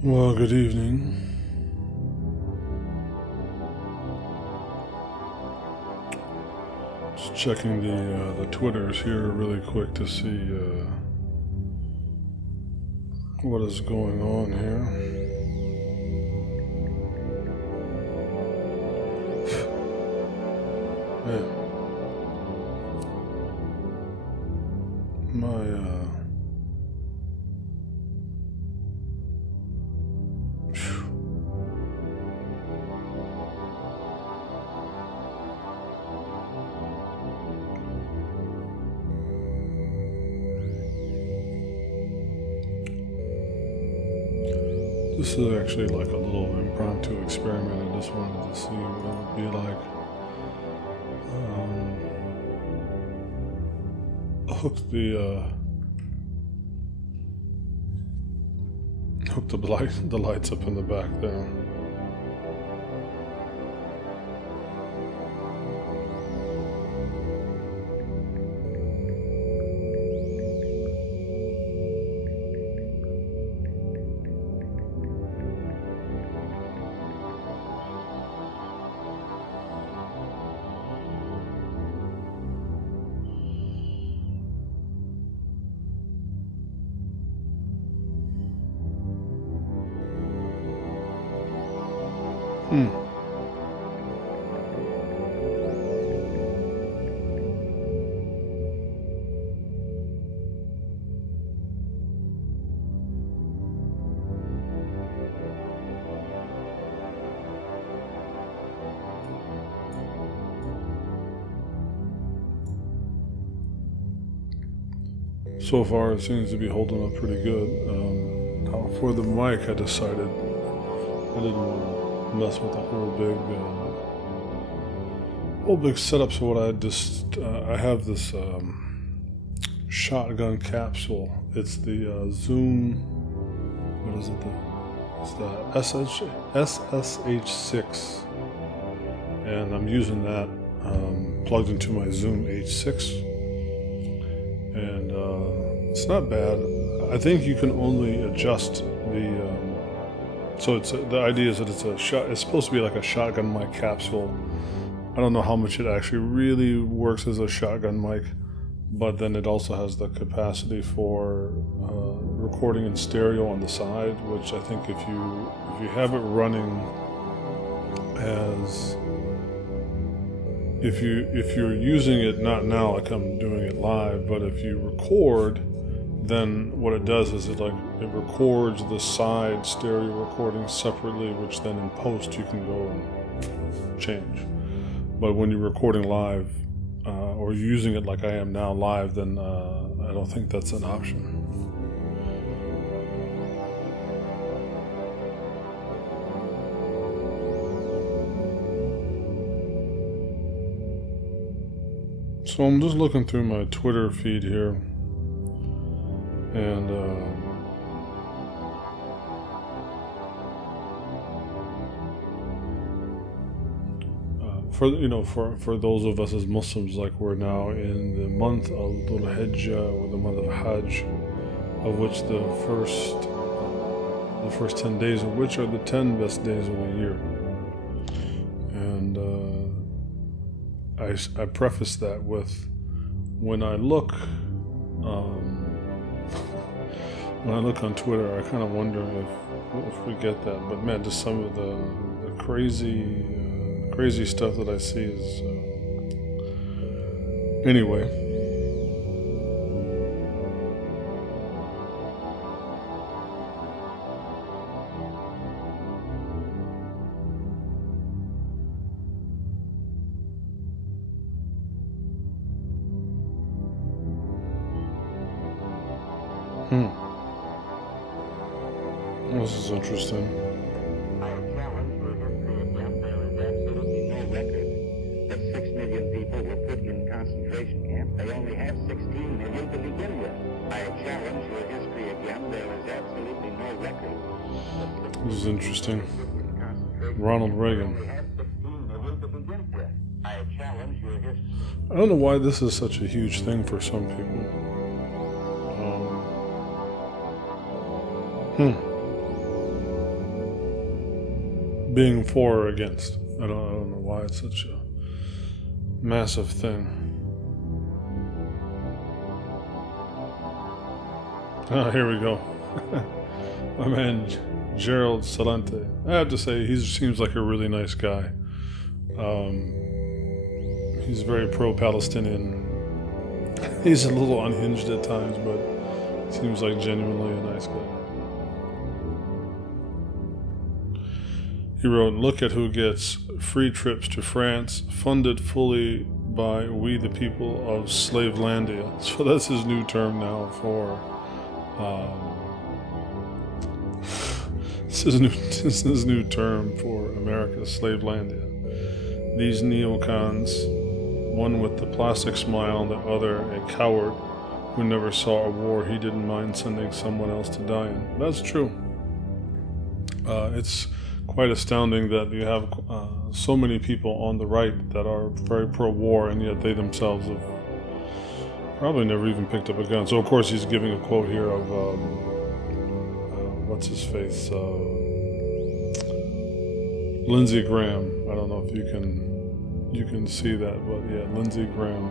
Well, good evening. Just checking the Twitters here really quick to see what is going on here. Man, my this is actually like a little impromptu experiment. I just wanted to see what it would be like. Hook the lights up in the back there. So far, it seems to be holding up pretty good. Now for the mic, I decided I didn't want to mess with the whole big setup. So what I have this shotgun capsule. It's the Zoom. What is it? It's the SSH6, and I'm using that plugged into my Zoom H6. And it's not bad. I think you can only adjust the. So the idea is that it's supposed to be like a shotgun mic capsule. I don't know how much it actually really works as a shotgun mic, but then it also has the capacity for recording in stereo on the side, which I think if you have it running as if you're using it, not now like I'm doing it live, but if you record, then what it does is it records the side stereo recording separately, which then in post you can go and change. But when you're recording live or using it like I am now live, then I don't think that's an option. So I'm just looking through my Twitter feed here, and for those of us as Muslims, like we're now in the month of Dhul Hijjah, or the month of Hajj, of which the first 10 days of which are the 10 best days of the year, and I preface that with when I look on Twitter, I kind of wonder if we get that. But man, just some of the crazy stuff that I see is anyway. This is interesting. I challenge your history again. There is absolutely no record that 6 million people were put in concentration camps. They only have 16 million to begin with. I challenge your history again. There is absolutely no record. This is interesting. Ronald Reagan. I challenge your history. I don't know why this is such a huge thing for some people. being for or against. I don't know why it's such a massive thing. Oh, here we go. My man Gerald Salente. I have to say, he seems like a really nice guy. He's very pro-Palestinian. He's a little unhinged at times, but seems like genuinely a nice guy. He wrote, "Look at who gets free trips to France, funded fully by we the people of Slavelandia." So that's his new term now for... This is his new term for America, Slavelandia. These neocons, one with the plastic smile, the other a coward who never saw a war he didn't mind sending someone else to die in. That's true. It's quite astounding that you have so many people on the right that are very pro-war, and yet they themselves have probably never even picked up a gun. So of course he's giving a quote here of what's his face, Lindsey Graham. I don't know if you can see that, but yeah, Lindsey Graham.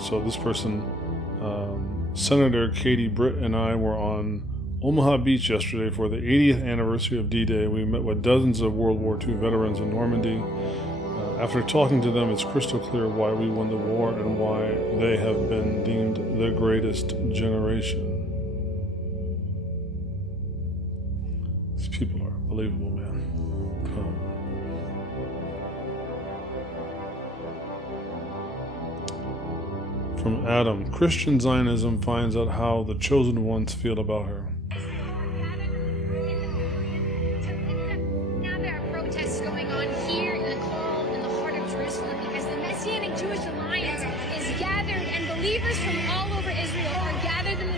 So this person, Senator Katie Britt and I were on Omaha Beach yesterday for the 80th anniversary of D-Day. We met with dozens of World War II veterans in Normandy. After talking to them, it's crystal clear why we won the war and why they have been deemed the greatest generation. These people are unbelievable, man. From Adam, Christian Zionism finds out how the chosen ones feel about her. Now there are protests going on here in the calm in the heart of Jerusalem because the Messianic Jewish Alliance is gathered, and believers from all over Israel are gathered in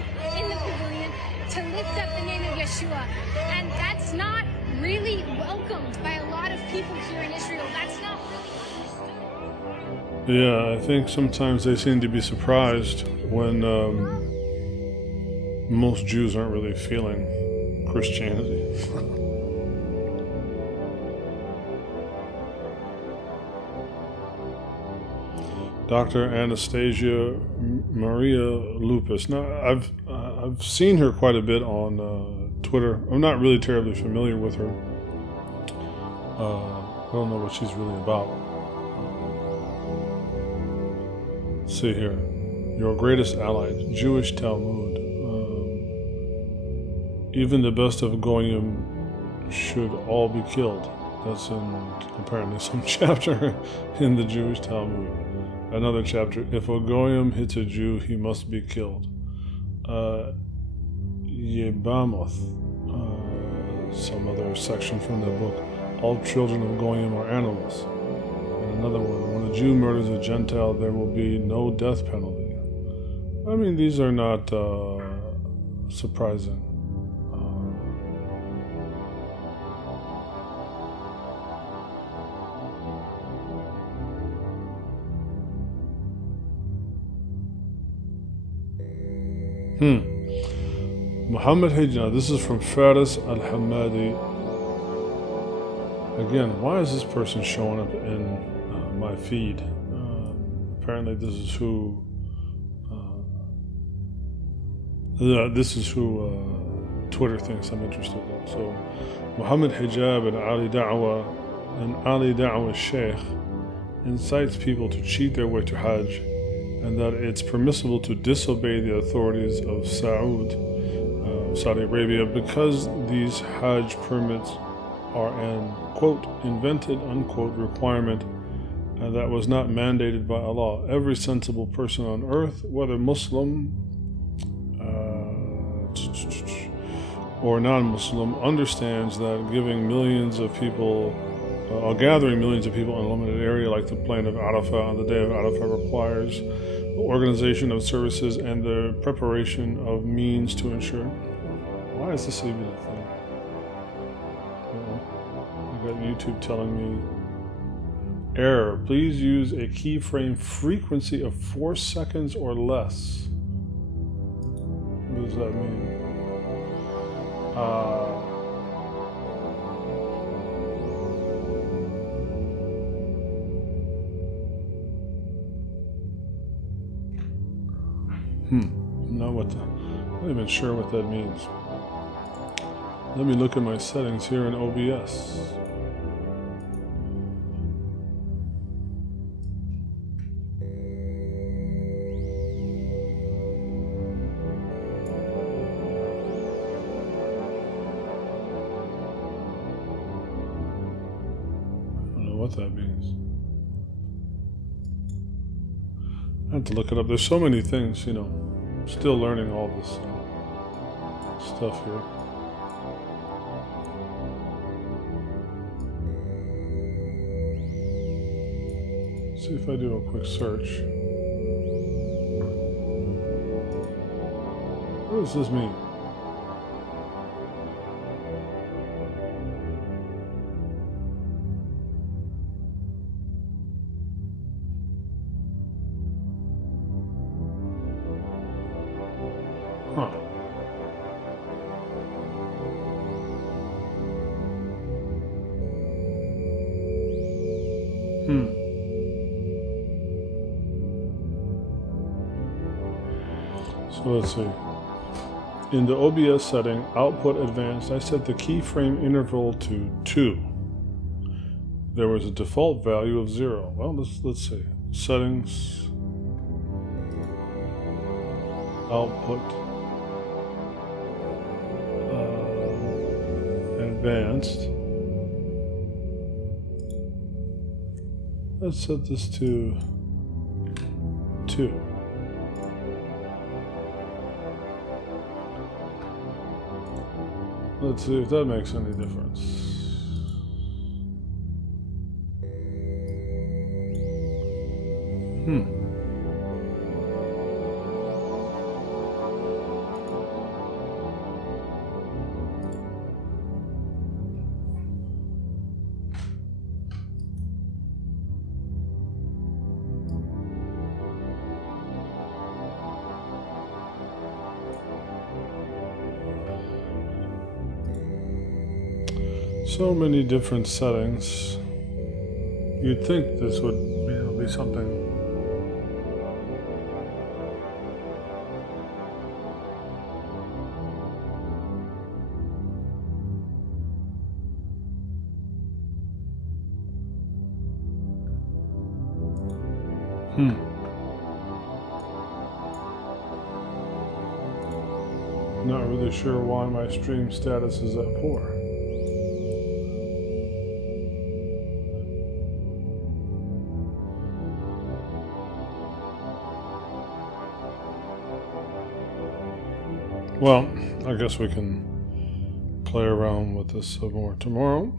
the pavilion to lift up the name of Yeshua. And that's not really welcomed by a lot of people here in Israel. That's not Yeah, I think sometimes they seem to be surprised when most Jews aren't really feeling Christianity. Dr. Anastasia Maria Lupus. Now, I've seen her quite a bit on Twitter. I'm not really terribly familiar with her. I don't know what she's really about. Let's see here. Your greatest ally, Jewish Talmud. Even the best of Goyim should all be killed. That's in apparently some chapter in the Jewish Talmud. Another chapter, if a Goyim hits a Jew, he must be killed. Yebamoth, some other section from the book, all children of Goyim are animals. And another one, when a Jew murders a Gentile, there will be no death penalty. I mean, these are not surprising. Muhammad Hijna, this is from Faris Al-Hamadi. Again, why is this person showing up in my feed? Apparently this is who Twitter thinks I'm interested in. So Muhammad Hijab and Ali Da'wa Sheikh incites people to cheat their way to Hajj, and that it's permissible to disobey the authorities of Saudi Arabia because these Hajj permits are an, quote, invented, unquote, requirement that was not mandated by Allah. Every sensible person on earth, whether Muslim or non-Muslim, understands that giving millions of people or gathering millions of people in a limited area like the plain of Arafah on the day of Arafah requires the organization of services and the preparation of means to ensure. Why is this even a thing? I got YouTube telling me, error, please use a keyframe frequency of 4 seconds or less. What does that mean? I'm not even sure what that means. Let me look at my settings here in OBS. I don't know what that means. I have to look it up. There's so many things, you know. Still learning all this stuff here. See if I do a quick search. What does this mean? Huh. So let's see. In the OBS setting, output advanced, I set the keyframe interval to 2. There was a default value of 0. Well, let's see. Settings, output, advanced. Let's set this to 2. Let's see if that makes any difference. So many different settings. You'd think this would, be something. Not really sure why my stream status is that poor. Well, I guess we can play around with this some more tomorrow.